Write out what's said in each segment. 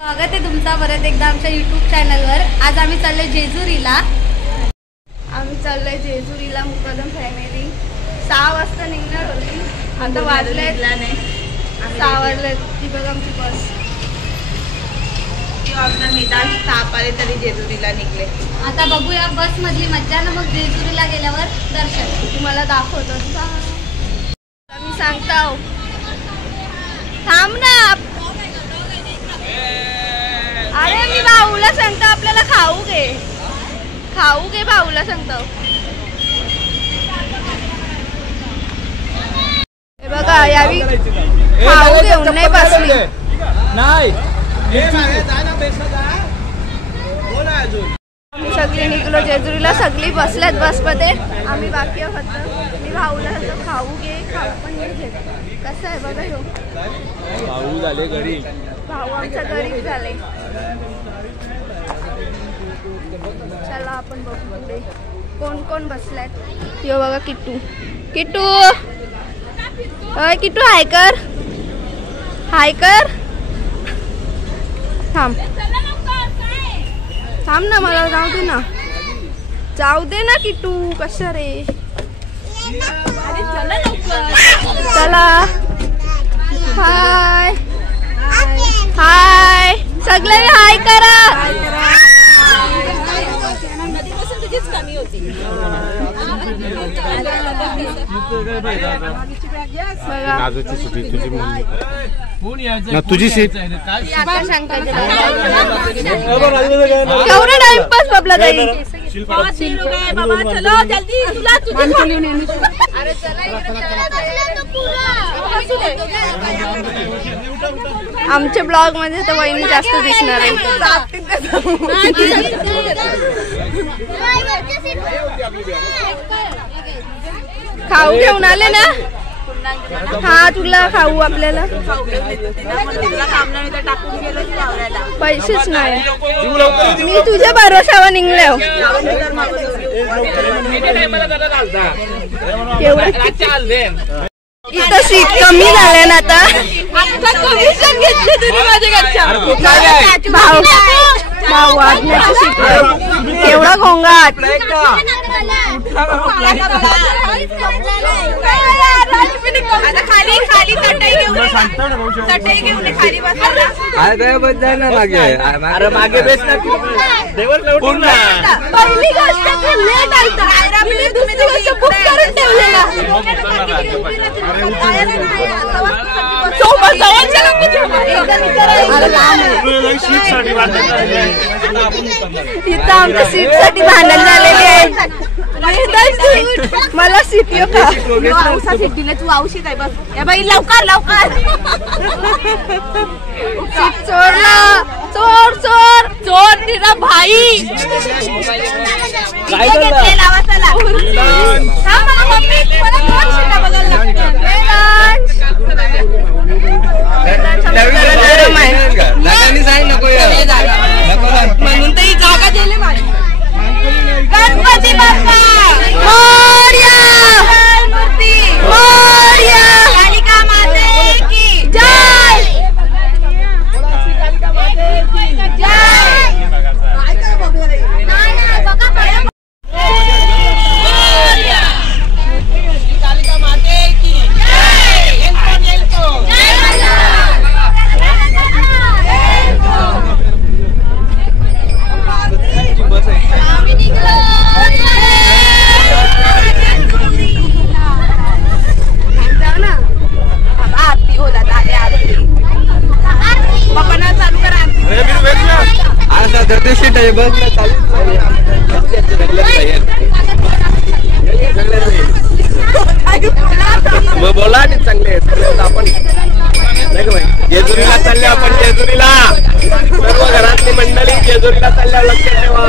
स्वागत आहे तुमचा परत एकदा आमच्या YouTube चॅनलवर। आज आम्ही चाललोय जेजुरीला। मुकदम फॅमिली 6 वाजता निघणार होती, आता वाजले 6 वाजले। ती बघ आमची बस ताप आले तरी जेजुरीला निघले। आता बघूया बस मधली मज्जा ना, मग जेजुरीला गेल्यावर दर्शन तुम्हाला दाखवतो। मी सांगता थांब ना, अरे मी भाऊला सांगतो आपल्याला खाऊ घे भाऊला सांगतो। हे बघा यावी खाऊ घेऊन नाही बसली नाही। सगळी निघलो जेजुरीला, सगळी बसल्यात बसमध्ये, आम्ही बाकी फक्त। मी भाऊला सांगतो खाऊ पण नाही घेत। कसं आहे बघा ह्यो भाऊ झाले घरी, भाऊ आमचा गरीब झाले। चला आपण बघू पुढे कोण कोण बसलात। यो बघा किट्टू अय किट्टू हाय कर थांब ना, मला जाऊ दे ना किट्टू, कशा रे चला। हाय सगळे हाय करा। तुझी सीट केवढा टाइमपास बाबला ताई। आमच्या ब्लॉग मध्ये तर वहिनी जास्त दिसणार आहे। खाऊ घेऊन आले ना? हा तुला खाऊ आपल्याला पैसेच नाही, मी तुझ्या भरोशावर निघले। इथं सीट कमी झाल्या ना, आता कमिशन घेतले तुम्ही माझ्या भाऊ वाजण्याची सीट केवढा घोंगाट। मागे बेस ना पहिली गोष्ट बुक करून ठेवलेला इथं आमच्या सीट साठी भांडण झालेली आहे। मला सीट सीट दिले, तू औषध आहे बस या बाई, लवकर सीट चोरला, चोर तिला भाई काय म्हणून तर ही जागा दिली माझी। गणपती बाप्पा मोरया, मोरया, कालिका माते की जय, बोला चांगले आपण जेजुरीला चालले, आपण जेजुरीला सर्व घरातली मंडळी जेजुरीला चालल्या, लक्ष ठेवा।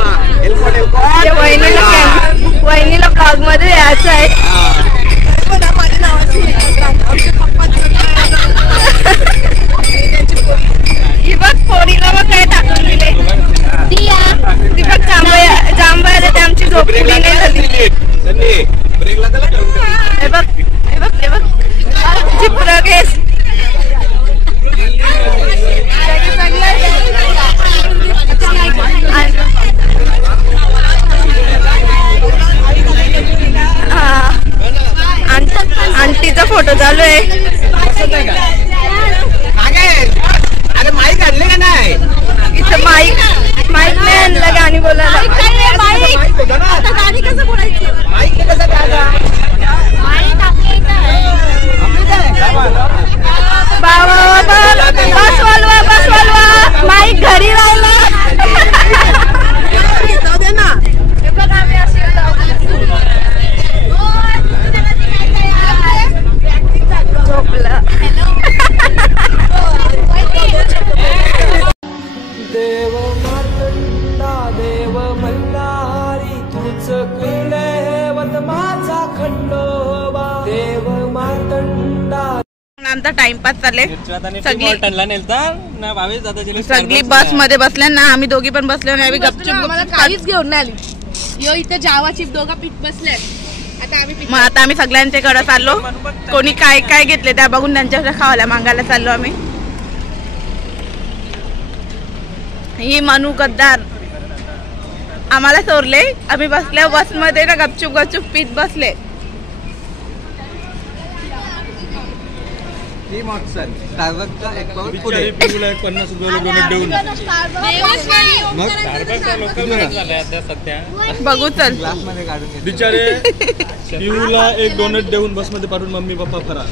वहिनीला ब्लॉग मध्ये यायचं आहे। पोरीला मग काय टाकून दिले, दीपक जांभया आमची झोपली नाही झाली। हे बघ चित्रकेस बोलायला. आता गाणी कसं बोलायचं? बस वालवा माईक घरी राहिला. देव मातंडा देव मल्हारी तुझ कुलदेवत माझा खंडोबा देव मातंडा. आमचा टाइमपास चालले. सगळी बस मध्ये बसल्या ना. आम्ही दोघी पण बसलो नाही. गपचूप काहीच घेऊन नाही आली. यो इथे जावा चिप दोघा पीठ बसले. आता आम्ही सगळ्यांच्याकडे चाललो. कोणी काय काय घेतले त्या बघून त्यांच्या खावायला मागायला चाललो आम्ही. ही मनू गद्दार आम्हाला चोरले. आम्ही बसल्या बस मध्ये ना गपचूप गपचूप पीत बसले. बघू चल. बिचारे पिऊला एक डोनट देऊन बस मध्ये पाठवून मम्मी पप्पा फरा.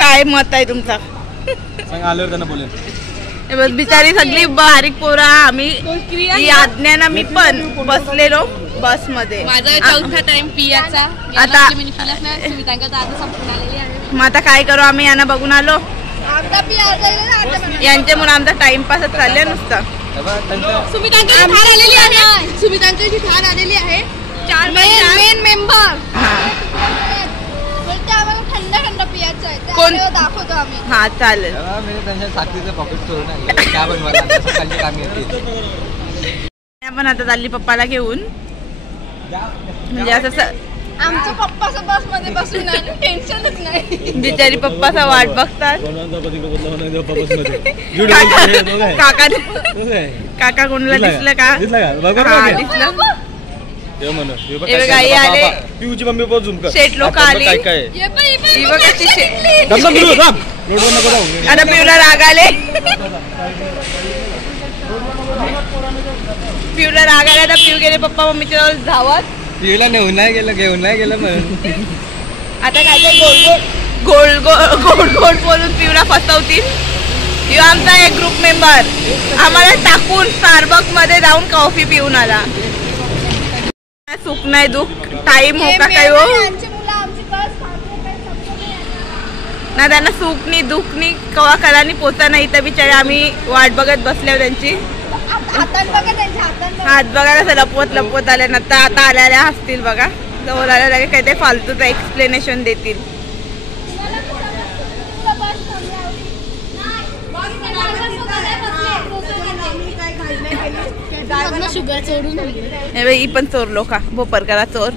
काय मत आहे तुमचा? सांग आल्यावर त्यांना बोलेल. बस बिचारी सगळी बारीक पोरा. आम्ही आज्ञाना मी पण बसलेलो बस मध्ये. माझा चौथा टाइम पियाचा. आता मग आता काय करू आम्ही? यांना बघून आलो. यांच्यामुळे आमचा टाइमपासच चालले नुसतं. सुमितांची ठार आलेली आहे. सुमितांची ठार आलेली आहे. 4 मेन मेंबर. थंड थंड पियाचं आहे. कोण दाखवतो आम्ही. हा चालेल. आपण आता चालली पप्पाला घेऊन. म्हणजे असं आमच्या पप्पाच्या बस मध्ये बसून टेन्शनच नाही. बिचारी पप्पाचा वाट बघतात. काका कोणाला दिसलं का? दिसलं. पिऊची मम्मी पण झुम कर. शेट लोक आले. आता पिऊला राग आले. पिऊला राग आला. तर पिऊ गेले पप्पा मम्मीच्या जवळ धावत. पिऊला नेऊन नाही गेलं घेऊन नाही गेलं म्हणून. आता काय ते गोल गोल बोलून पिऊला फसवतील. यो आमचा एक ग्रुप मेंबर आम्हाला टाकून स्टारबक्स मध्ये जाऊन कॉफी पिऊन आला. सुख नाही दुःख टाइम हो का काय हो ना. त्यांना सुख नाही दुःख नाही कवा कलानी पोचा नाही. तर बिचारे आम्ही वाट बघत बसल्यावर त्यांची हात बघा कसं लपवत आले ना. तर आता आल्याला हसतील बघा. जवळ आल्या काही ते फालतूचं एक्सप्लेनेशन देतील. ही पण चोरलो का भोपरकरा चोर.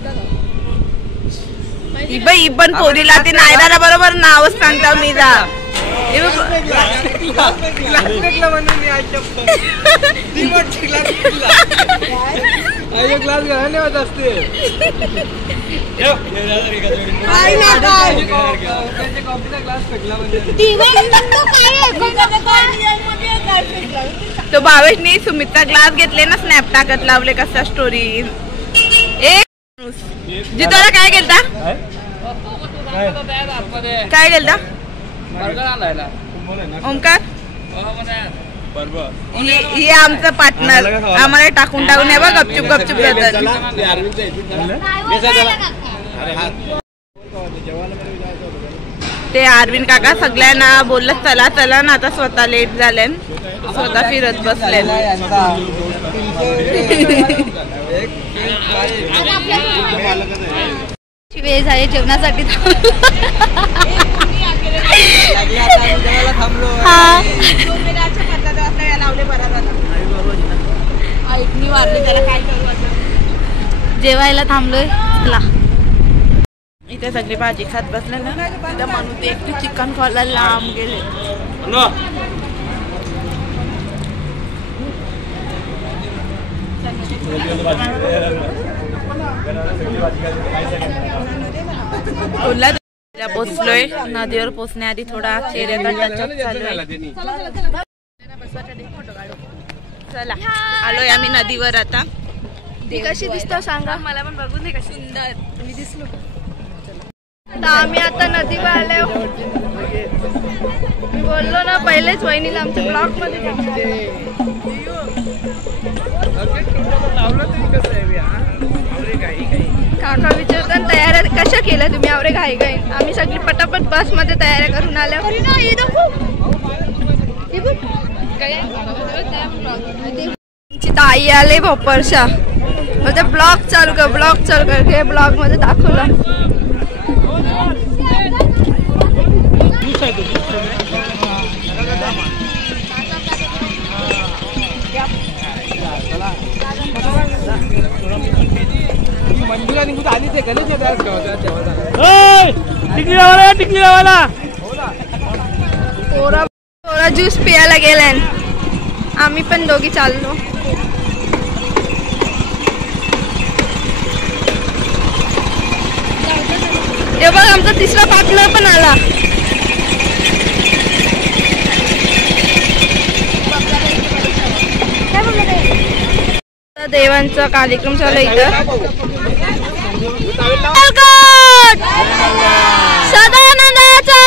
ही पण पोरीला ती नायराला बरोबर नावच सांगता मी जा. तो भावेशनी सुमितचा ग्लास घेतले ना. स्नॅप टाकत लावले कसा स्टोरी. जितोला काय गेलता? काय गेलता? ओमकार हे आमचं पार्टनर. आम्हाला टाकून हे बघ गपचूप गपचूप जातात. ते अरविंद काका सगळ्यांना बोललं चला चला ना. आता स्वतः लेट झाले. स्वतः फिरत बसले. वेळ झाली जेवणासाठी. जेवायला थांबलोय. चला इथे सगळी भाजी खात बसले ना. तिथं म्हणून ते एकटी चिकन खायला लांब गेले. पोचलोय. नदीवर पोचण्याआधी थोडा चेहऱ्याचा टचअप चालू आहे. चला आलोय आम्ही नदीवर आता. ती कशी दिसतो सांगा मला पण बघून नाही का सुंदर मी दिसलो. तर आम्ही आता नदीवर आलो. मी बोललो ना पहिलेच वहिनीला आमच्या ब्लॉक मध्ये काका विचारतात तयाऱ्या कशा केल्या तुम्ही आवरे घाई घाई. आम्ही सगळी पटापट बस मध्ये तयाऱ्या करून आल्या. ताई आले भोपरशा म्हणजे ब्लॉग चालू कर ब्लॉग मध्ये दाखवलं. मंजुला निघून आली ते गणेश थोडा ज्यूस पियाला गेलाय. आम्ही पण दोघी चाललो. हे बघ आमचा तिसरा पार्टनर पण आला. देवांचा कार्यक्रम चालू इथं. सदानंदाचा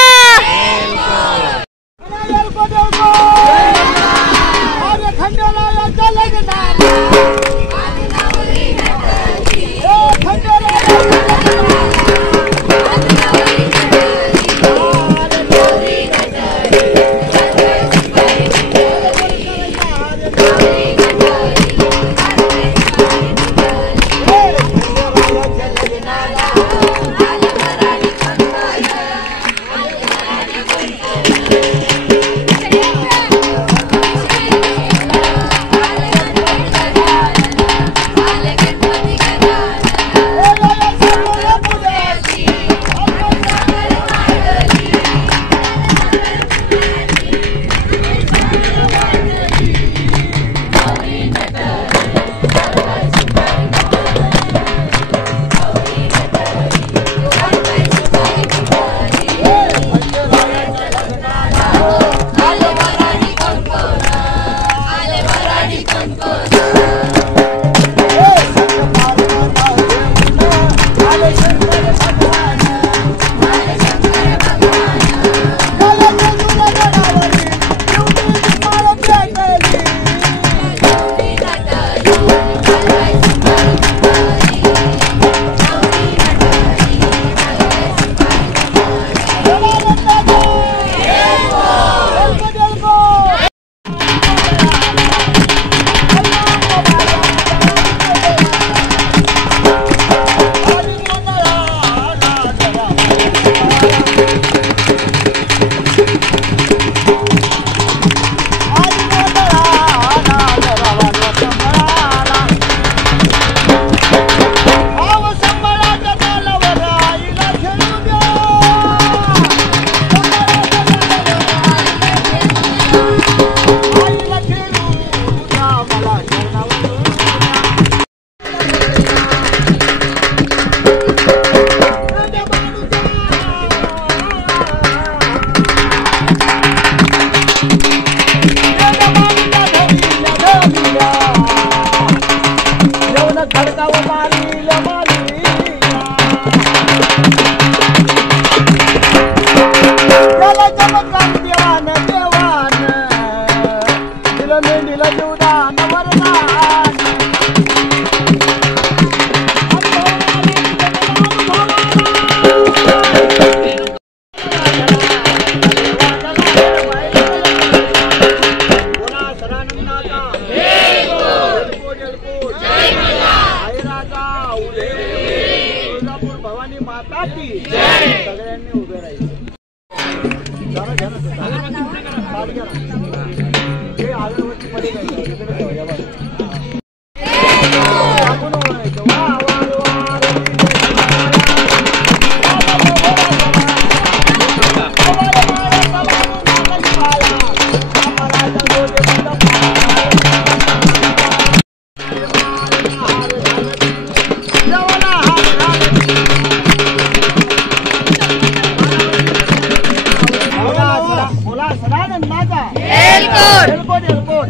सगळ्यांनी उभे राहायचं.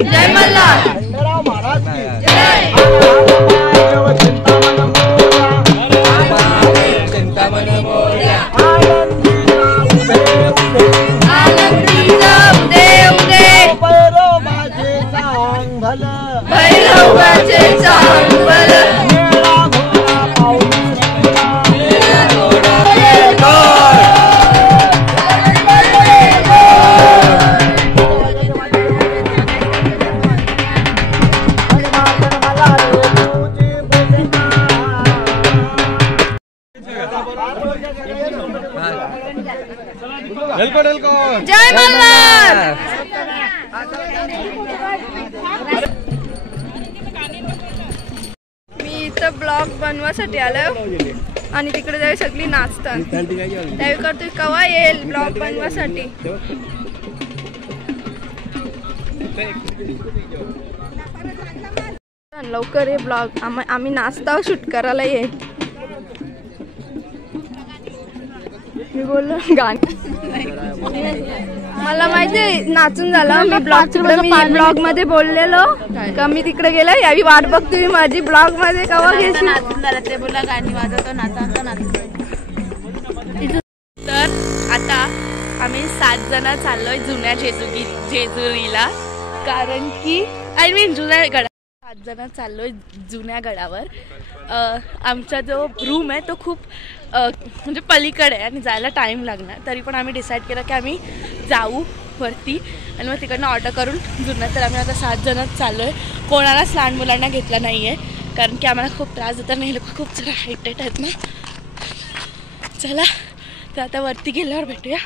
जय मल्हार. चांगल भैरवाचे चांगल जय मल्हार. मी इथं ब्लॉग बनवासाठी आलो आणि तिकडे जाऊ सगळी नाचतात त्यावेळी करतोय कवा येईल ब्लॉग बनवासाठी. लवकर ये ब्लॉग आम्ही नाचता शूट करायला ये. मी बोललो गाणं मला माहिती नाचून झालं. मी ब्लॉग मध्ये बोललेलो का मी तिकडे गेलो यावी वाट बघतोय माझी ब्लॉग मध्ये कवा घेशील. नाचून झालं ते बोला गाणी वाजवतो नाचा. तर आता आम्ही 7 जण चाललोय जुन्या जेजुरीला कारण की आय मीन जुन्या गडा 7 जण चाललोय जुन्या गडावर. आमचा जो रूम आहे तो खूप म्हणजे पलीकडे आहे आणि जायला टाईम लागणार. तरी पण आम्ही डिसाईड केलं की आम्ही जाऊ वरती आणि मग तिकडनं ऑर्डर करून जुन्या. तर आम्ही आता 7 जणच चाललो आहे. कोणालाच लहान मुलांना घेतलं नाही आहे कारण की आम्हाला खूप त्रास देतात नाही. लोक खूप जरा हायटेट आहेत ना. चला तर आता वरती गेल्यावर भेटूया.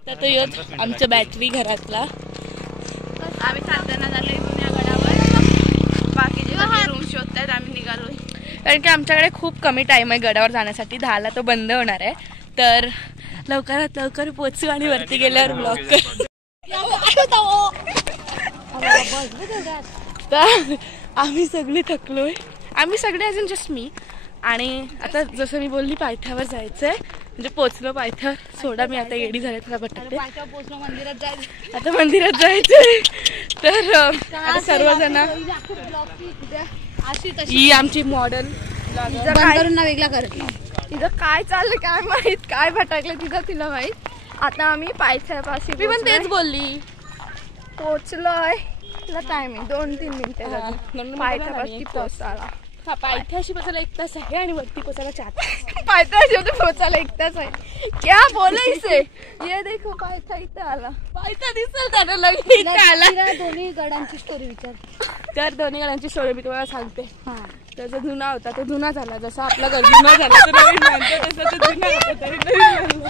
तर तो योच आमच्या बॅटरी घरातला. आम्ही 7 जण झालो जुन्या गडावर. बाकीचे रूम शोधतात. आम्ही निघालो कारण की आमच्याकडे खूप कमी टाईम आहे गडावर जाण्यासाठी. 10ला तो बंद होणार आहे. तर लवकरात लवकर पोचू आणि वरती गेल्यावर ब्लॉग कर. तर आम्ही सगळे थकलोय. आम्ही सगळे अजून जस्ट मी. आणि आता जसं मी बोलली पायथ्यावर जायचंय म्हणजे पोचलो पायथ्यावर. सोडा मी आता येडी झाले थोडा भटकते. आता मंदिरात जायचंय. तर आता सर्वजण ही आमची मॉडेल वेगळा करत तिथं काय चाललं काय माहित काय भटकलं तिथं तिला माहित. आता आम्ही पायथ्यापाशी मी पण तेच बोलली. पोचलोय. तुला टाइम आहे 2-3 मिनिटं पायथ्यापाशी पोचायला. हा पायथ्याशी पोचायला 1 तास आहे आणि वरती पोचायला 4 तास. पायथ्याशी पोचायला 1 तास आहे. क्या बोलायचे ये देखो पायथा इथं आला. पायथा दिसेल त्याला लगेच आला. दोन्ही गडांची स्टोरी विचार. तर दोन्ही गडांची स्टोरी मी तुम्हाला सांगते. त्याचा जुना होता तो जुना झाला. जसा आपला घर जुना झाला तो नवीन मानतो तसा तो जुना होता तरी नवीन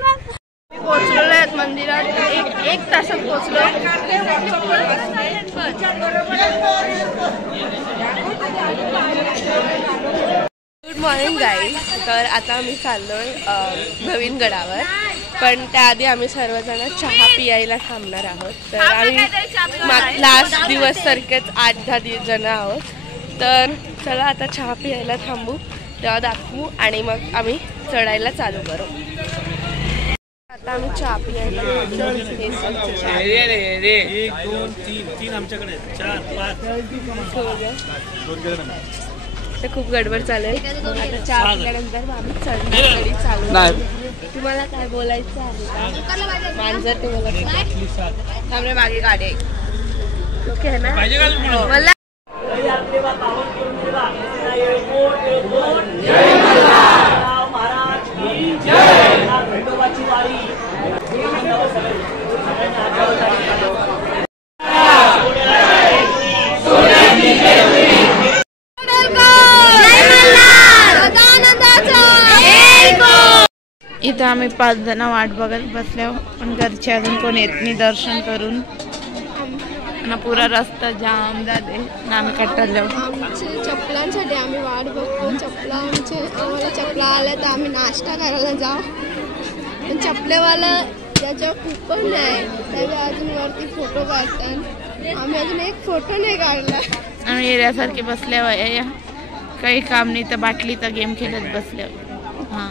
मानला. पोचलेलो आहेत मंदिरात. एक तासात पोचलो. Good morning guys. तर आता आम्ही चाललोय नवीन गडावर. पण त्याआधी आम्ही सर्वजण चहा पियायला थांबणार आहोत. तर आम्ही लास्ट दिवस सारखेच 8-10 जण आहोत. तर चला आता चहा पियायला थांबू तेव्हा दाखवू आणि मग आम्ही चढायला चालू करू. आता आम्ही चहा पियायला 1, 2, 3 आमच्याकडे 4, 5 ते खूप गडबड चालेल. आता चहा पिल्यानंतर आम्ही चढण्यासाठी चालू. तुम्हाला काय बोलायचं आहे का? मांजर ते मला मागे गाडी आहे. ओके आहे ना. मला इथं आम्ही 5 जण वाट बघत बसलो पण घरचे अजून कोण येत नाही दर्शन करून. ना पुरा रस्ता जाम झाले ना. आम्ही कट्टाला चपलांसाठी आम्ही वाट बघतो. आम्हाला चपला आल्या तर आम्ही नाश्ता करायला जाऊ. पण चपलेवाला त्याच्यावर कुपन नाही त्यावेळी अजून वरती फोटो काढतात. आम्ही अजून एक फोटो नाही काढला. आम्ही एरियासारखे बसल्यावर काही काम नाही तर बाटली तर गेम खेळत बसल्यावर. हां